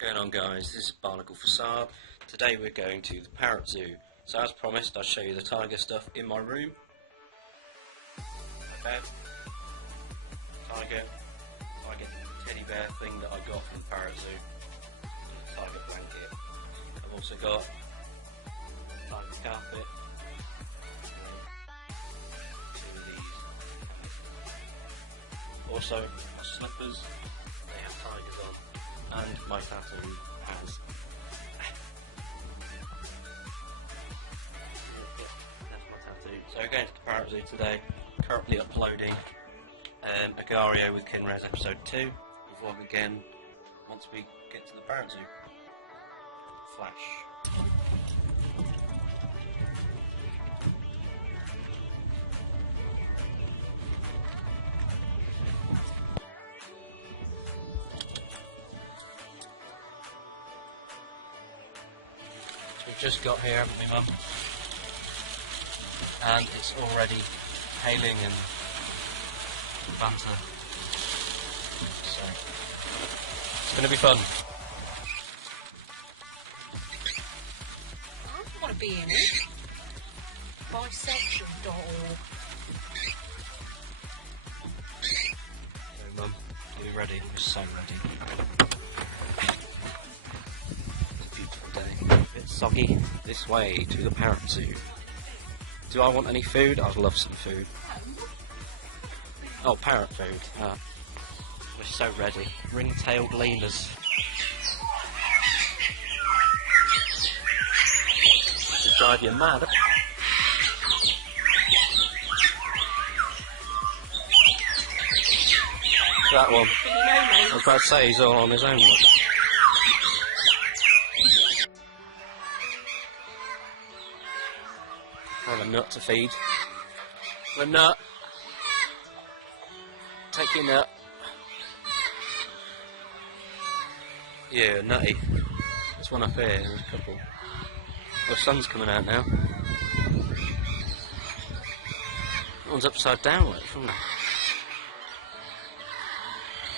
Going on, guys, this is Barnacle Facade. Today we're going to the Parrot Zoo. So as promised, I'll show you the tiger stuff in my room. My bed, tiger teddy bear thing that I got from the Parrot Zoo, tiger blanket. I've also got tiger carpet, two of these. Also, my slippers, they have tigers on, and my tattoo has. That's my tattoo. So we're going to the Parrot Zoo today. Currently uploading Agario with Kinres episode 2. We'll vlog again once we get to the Parrot Zoo. Flash. We've just got here, haven't we, Mum? And it's already hailing and banter. So it's going to be fun. I want to be in it. Bisexual.org. So, Mum, are you ready? We're so ready. It's soggy. This way to the Parrot Zoo. Do I want any food? I'd love some food. Oh, parrot food. We're so ready. Ring-tailed lemurs. To drive you mad. That one. I was about to say he's all on his own. Have a nut to feed. A nut. Take your nut. Yeah, nutty. There's one up here, there's a couple. The sun's coming out now. That one's upside down, like, from there.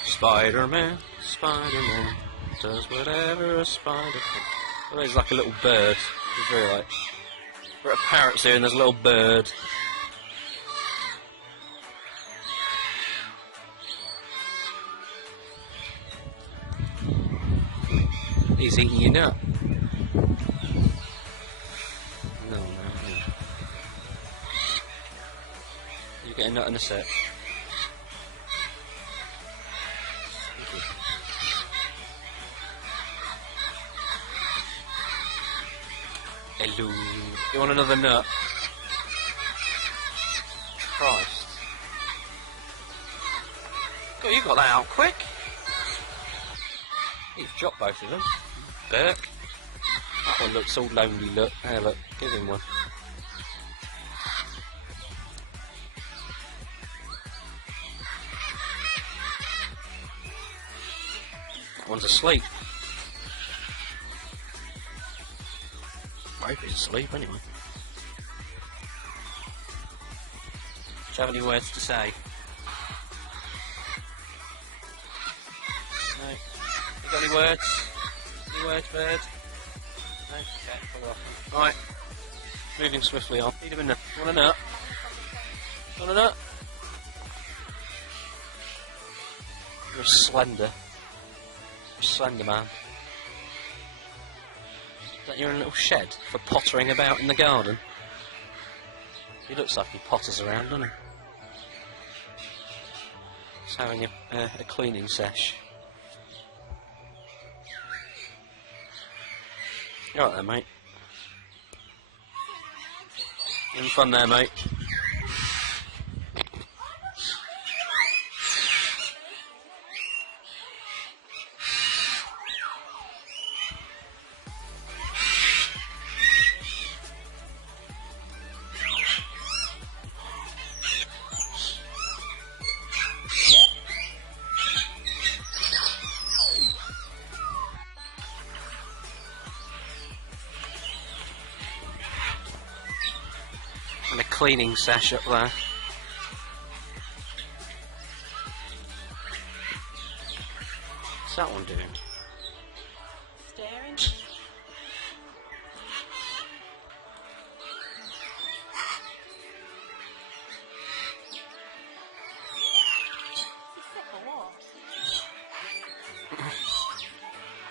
Spider-Man, Spider-Man, does whatever a spider can. Oh, there's like a little bird. It's very like... We're at a Parrot Zoo and there's a little bird. He's eating your nut. No. You get a nut in a sec. Hello. You want another nut? Christ. God, you got that out quick. You've dropped both of them. Burke. That one looks all lonely, look. Hey, look, give him one. That one's asleep. I hope he's asleep anyway. Do you have any words to say? No? You got any words? Any words, bird? No? Okay, pull off. Right. Moving swiftly on. Feed him a nut. Want a nut? Want a nut? You're slender. You're a slender man. That you're in a little shed for pottering about in the garden. He looks like he potters around, doesn't he? He's having a cleaning sesh. You alright there, mate? Having fun there, mate? And a cleaning sesh up there. What's that one doing?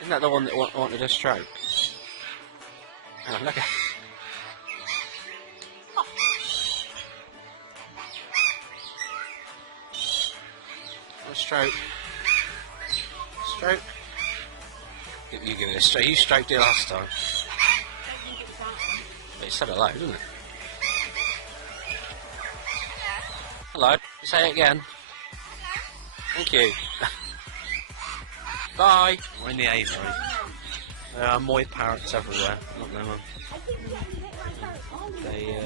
Isn't that the one that wanted a stroke? Hang on, look at a stroke. Stroke. You give it a stroke. You stroked it last time. But you said hello, didn't it? Hello. Say it again. Thank you. Bye. We're in the aviary. There are moy parrots everywhere. Not them. They.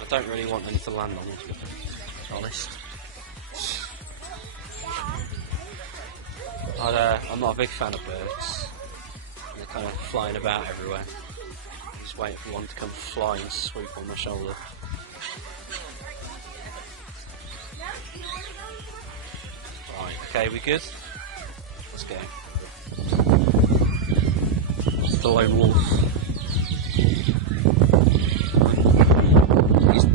I don't really want them to land on us, to be honest. I'm not a big fan of birds. They're kind of flying about everywhere. I'm just waiting for one to come fly and swoop on my shoulder. Right, okay, we good? Let's go. The lone wolf.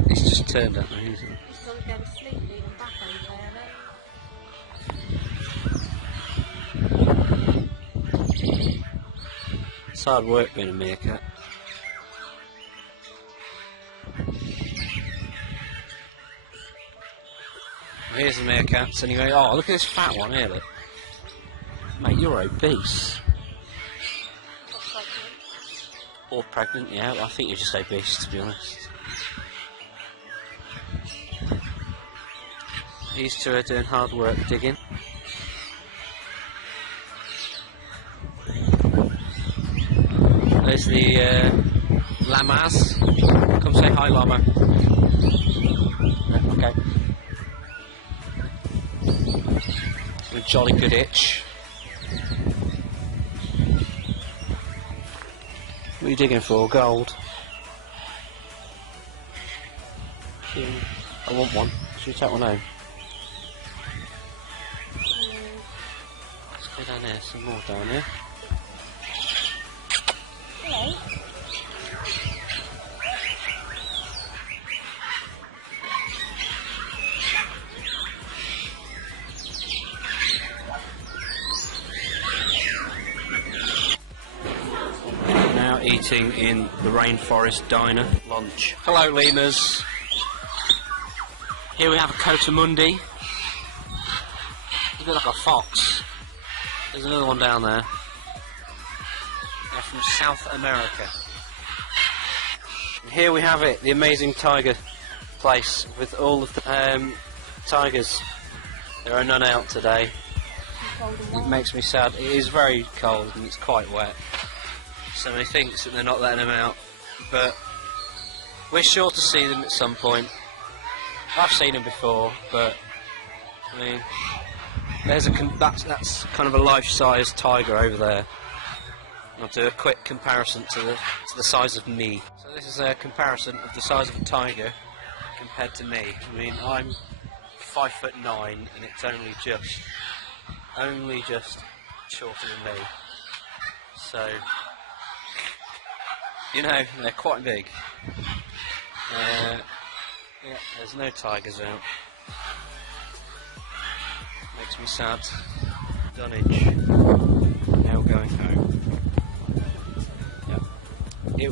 He's just turned at me, isn't he? He's got to go to sleep, leave him back over there, It's hard work being a meerkat. Well, here's the meerkats anyway. Oh, look at this fat one here, look. Mate, you're obese. Or pregnant, yeah. I think you're just obese, to be honest. These two are doing hard work digging. There's the llamas. Come say hi, llama. Okay. A jolly good itch. What are you digging for? Gold? I want one. Should we take one home? Let's go down here, some more down here. Hello. Now eating in the Rainforest Diner lunch. Hello, lemurs. Here we have a coatimundi. It's a bit like a fox. There's another one down there. They're from South America. And here we have it, the amazing tiger place with all of the tigers. There are none out today. It makes me sad. It is very cold and it's quite wet. So he thinks that they're not letting them out. But we're sure to see them at some point. I've seen them before, but I mean, there's that's kind of a life-size tiger over there. I'll do a quick comparison to the size of me. So this is a comparison of the size of a tiger compared to me. I mean, I'm 5'9" and it's only just shorter than me. So, you know, they're quite big. Yeah, there's no tigers out. Makes me sad. Dunnage. Now going home. Yeah. We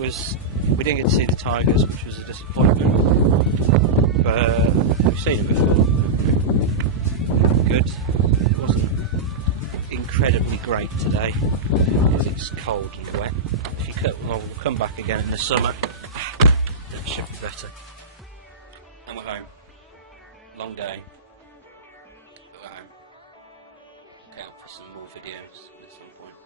didn't get to see the tigers, which was a disappointment. But we've seen them before. Good. It wasn't incredibly great today, because it's cold and wet. If you could, well, we'll come back again in the summer. That should be better. And we're home. Long day. But we're home. Look out for some more videos at some point.